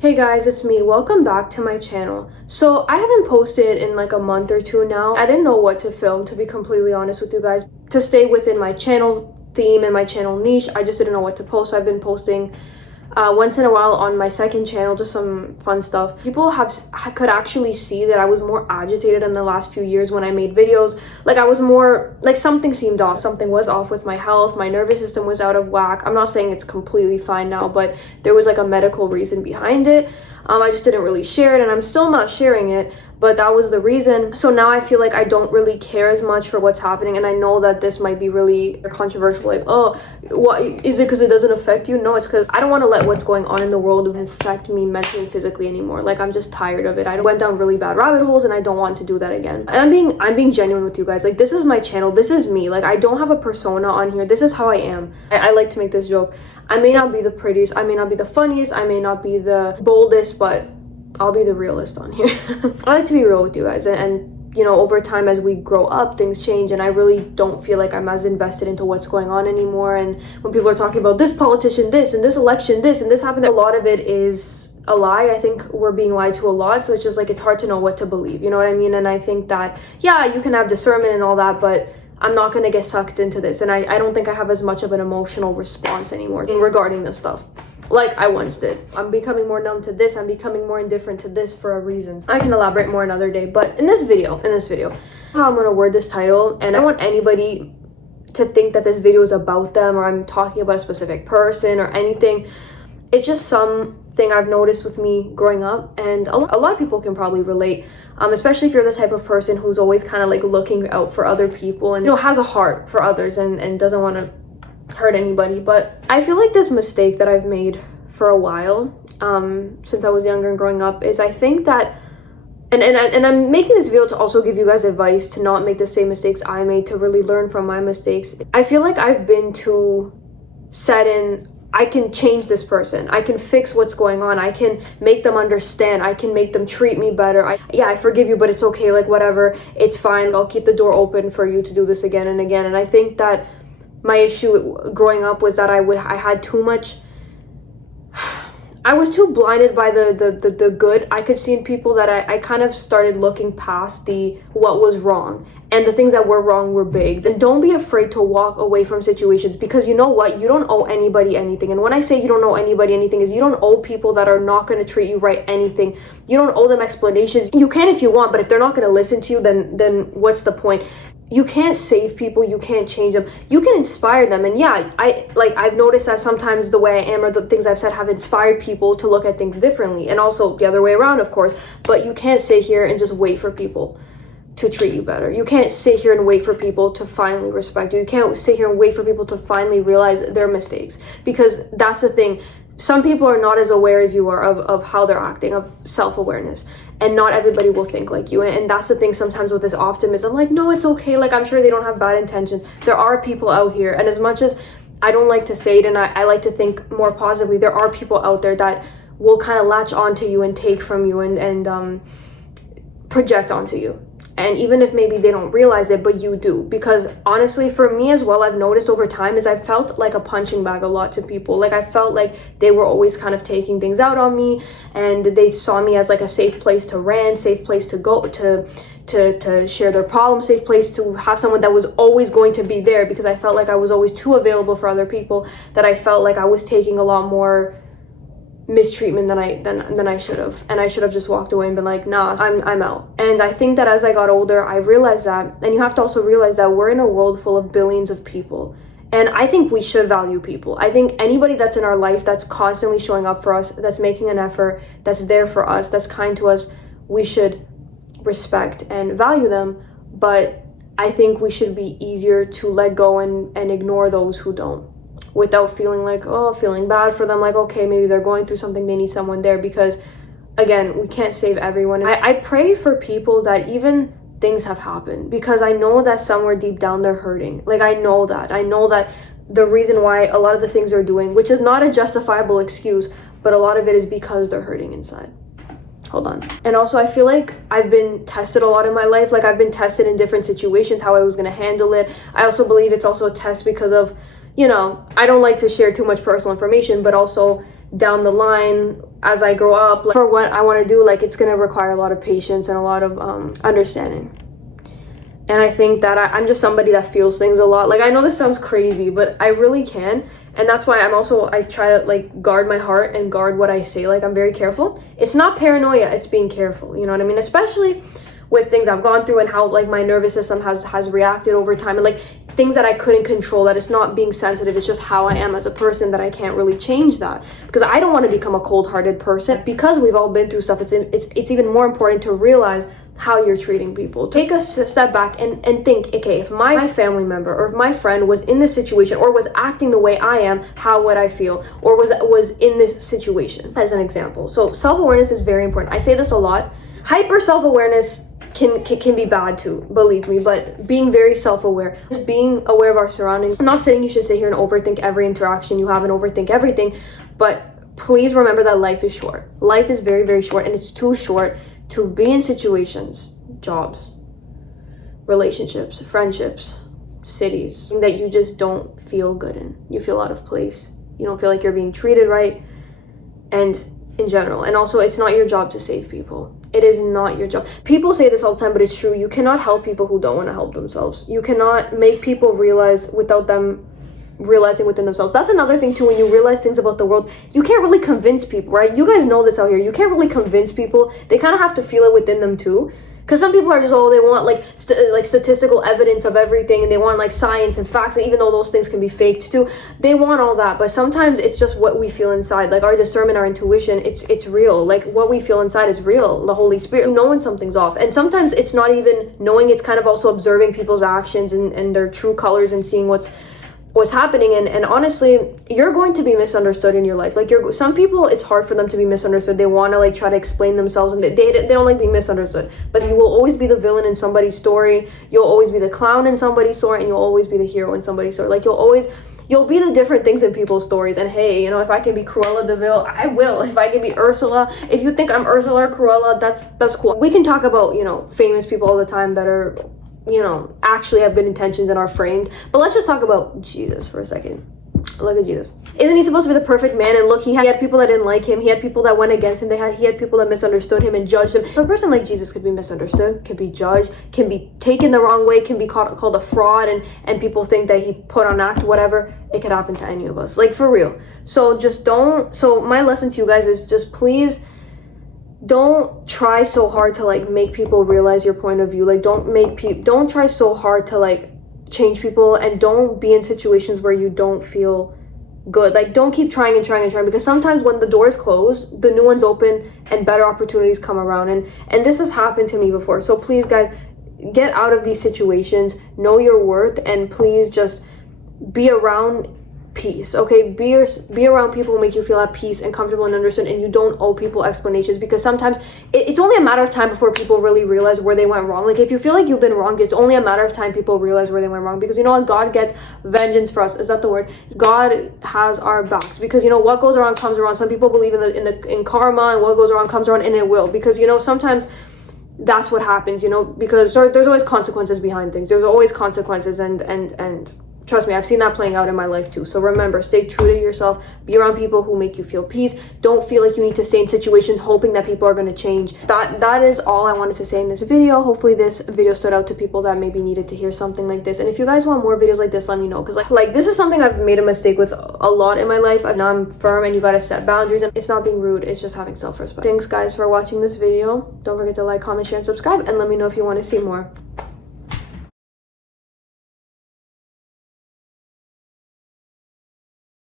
Hey guys, it's me. Welcome back to my channel. So I haven't posted in like a month or two now. I didn't know what to film, to be completely honest with you guys. To stay within my channel theme and my channel niche, I just didn't know what to post. So I've been posting once in a while on my second channel, just some fun stuff. People could actually see that I was more agitated in the last few years when I made videos. Like I was more, like something seemed off. Something was off with my health. My nervous system was out of whack. I'm not saying it's completely fine now, but there was like a medical reason behind it. I just didn't really share it, and I'm still not sharing it, but that was the reason. So now I feel like I don't really care as much for what's happening, and I know that this might be really controversial, like, oh, what is it because it doesn't affect you? No, it's because I don't want to let what's going on in the world affect me mentally and physically anymore. Like, I'm just tired of it. I went down really bad rabbit holes, and I don't want to do that again. And I'm being genuine with you guys. Like, this is my channel. This is me. Like, I don't have a persona on here. This is how I am. I like to make this joke. I may not be the prettiest, I may not be the funniest, I may not be the boldest, but I'll be the realist on here. I like to be real with you guys, and you know, over time as we grow up, things change, and I really don't feel like I'm as invested into what's going on anymore. And when people are talking about this politician, this, and this election, this, and this happened, a lot of it is a lie. I think we're being lied to a lot, so it's just like, it's hard to know what to believe, you know what I mean? And I think that, yeah, you can have discernment and all that, but I'm not going to get sucked into this, and I don't think I have as much of an emotional response anymore regarding this stuff like I once did. I'm becoming more numb to this. I'm becoming more indifferent to this for a reason. I can elaborate more another day, but in this video, how I'm going to word this title, and I don't want anybody to think that this video is about them or I'm talking about a specific person or anything. It's just something I've noticed with me growing up, and a lot of people can probably relate, especially if you're the type of person who's always kind of like looking out for other people and, you know, has a heart for others and doesn't want to hurt anybody. But I feel like this mistake that I've made for a while, since I was younger and growing up, is I think that, and I'm making this video to also give you guys advice to not make the same mistakes I made, to really learn from my mistakes. I feel like I've been too set in, I can change this person, I can fix what's going on, I can make them understand, I can make them treat me better. I forgive you, but it's okay, like whatever, it's fine, I'll keep the door open for you to do this again and again. And I think that my issue growing up was that I had too much, I was too blinded by the good I could see in people, that I kind of started looking past what was wrong, and the things that were wrong were big. Then don't be afraid to walk away from situations, because you know what, you don't owe anybody anything. And when I say you don't owe anybody anything, is you don't owe people that are not going to treat you right anything. You don't owe them explanations. You can if you want, but if they're not going to listen to you, then what's the point? You can't save people, you can't change them. You can inspire them. And yeah, I've noticed that sometimes the way I am or the things I've said have inspired people to look at things differently, and also the other way around, of course. But you can't sit here and just wait for people to treat you better. You can't sit here and wait for people to finally respect you. You can't sit here and wait for people to finally realize their mistakes, because that's the thing. Some people are not as aware as you are of how they're acting, of self-awareness, and not everybody will think like you. And that's the thing sometimes with this optimism, like, no, it's okay, like I'm sure they don't have bad intentions. There are people out here, and as much as I don't like to say it, and I like to think more positively, there are people out there that will kind of latch onto you and take from you and project onto you. And even if maybe they don't realize it, but you do. Because honestly, for me as well, I've noticed over time is I felt like a punching bag a lot to people. Like I felt like they were always kind of taking things out on me, and they saw me as like a safe place to rant, safe place to go to share their problems, safe place to have someone that was always going to be there, because I felt like I was always too available for other people, that I felt like I was taking a lot more mistreatment than I should have, and I should have just walked away and been like, nah, I'm out. And I think that as I got older, I realized that, and you have to also realize that we're in a world full of billions of people, and I think we should value people. I think anybody that's in our life that's constantly showing up for us, that's making an effort, that's there for us, that's kind to us, we should respect and value them. But I think we should be easier to let go and ignore those who don't, without feeling like, feeling bad for them, like, okay, maybe they're going through something, they need someone there. Because again, we can't save everyone. I pray for people that even things have happened, because I know that somewhere deep down they're hurting. Like I know that the reason why a lot of the things they're doing, which is not a justifiable excuse, but a lot of it is because they're hurting inside. Hold on. And also, I feel like I've been tested a lot in my life. Like I've been tested in different situations, how I was going to handle it. I also believe it's also a test because of, you know, I don't like to share too much personal information, but also down the line, as I grow up, like, for what I want to do, like, it's gonna require a lot of patience and a lot of understanding. And I think that I'm just somebody that feels things a lot. Like, I know this sounds crazy, but I really can. And that's why I try to, like, guard my heart and guard what I say. Like, I'm very careful. It's not paranoia, it's being careful, you know what I mean? Especially with things I've gone through and how, like, my nervous system has reacted over time, and, like, things that I couldn't control. That it's not being sensitive, it's just how I am as a person, that I can't really change that, because I don't want to become a cold-hearted person. Because we've all been through stuff, it's even more important to realize how you're treating people. Take a step back and think, okay, if my family member or if my friend was in this situation or was acting the way I am, how would I feel? Or was in this situation, as an example. So self-awareness is very important. I say this a lot. Hyper self-awareness can be bad too, believe me, but being very self-aware, just being aware of our surroundings. I'm not saying you should sit here and overthink every interaction you have and overthink everything, but please remember that life is short. Life is very, very short, and it's too short to be in situations, jobs, relationships, friendships, cities that you just don't feel good in. You feel out of place. You don't feel like you're being treated right, and in general. And also, it's not your job to save people. It is not your job. People say this all the time, but it's true. You cannot help people who don't want to help themselves. You cannot make people realize without them realizing within themselves. That's another thing too. When you realize things about the world, you can't really convince people, right? You guys know this out here. You can't really convince people. They kind of have to feel it within them too. Because some people are just, they want like statistical evidence of everything, and they want like science and facts, and even though those things can be faked too, they want all that. But sometimes it's just what we feel inside, like our discernment, our intuition. It's real. Like, what we feel inside is real. The Holy Spirit, knowing something's off. And sometimes it's not even knowing, it's kind of also observing people's actions and their true colors and seeing what's happening. And honestly, you're going to be misunderstood in your life. Like, some people, it's hard for them to be misunderstood. They want to like try to explain themselves, and they don't like being misunderstood. But you will always be the villain in somebody's story. You'll always be the clown in somebody's story, and you'll always be the hero in somebody's story. Like, you'll be the different things in people's stories. And hey, you know, if I can be Cruella de Vil, I will. If I can be Ursula, if you think I'm Ursula or Cruella, that's cool. We can talk about, you know, famous people all the time that are, you know, actually have good intentions and are framed. But let's just talk about Jesus for a second. Look at Jesus. Isn't he supposed to be the perfect man? And look, he had people that didn't like him. He had people that went against him. He had people that misunderstood him and judged him. A person like Jesus could be misunderstood, can be judged, can be taken the wrong way, can be called a fraud, and people think that he put on act, whatever. It could happen to any of us. Like, for real. So my lesson to you guys is just, please don't try so hard to like make people realize your point of view. Like, don't try so hard to like change people, and don't be in situations where you don't feel good. Like, don't keep trying and trying and trying, because sometimes when the doors close, the new ones open and better opportunities come around. And this has happened to me before. So please, guys, get out of these situations, know your worth, and please just be around peace. Okay, be around people who make you feel at peace and comfortable and understood, and you don't owe people explanations, because sometimes it's only a matter of time before people really realize where they went wrong. Like, if you feel like you've been wronged, it's only a matter of time people realize where they went wrong, because you know what, God gets vengeance for us. Is that the word? God has our backs, because you know what goes around comes around. Some people believe in karma, and what goes around comes around, and it will, because you know sometimes that's what happens, you know, because there's always consequences behind things. There's always consequences, and trust me, I've seen that playing out in my life too. So remember, stay true to yourself. Be around people who make you feel peace. Don't feel like you need to stay in situations hoping that people are going to change. That is all I wanted to say in this video. Hopefully this video stood out to people that maybe needed to hear something like this. And if you guys want more videos like this, let me know. Because like this is something I've made a mistake with a lot in my life. Now I'm firm, and you got to set boundaries. And it's not being rude. It's just having self-respect. Thanks guys for watching this video. Don't forget to like, comment, share, and subscribe. And let me know if you want to see more.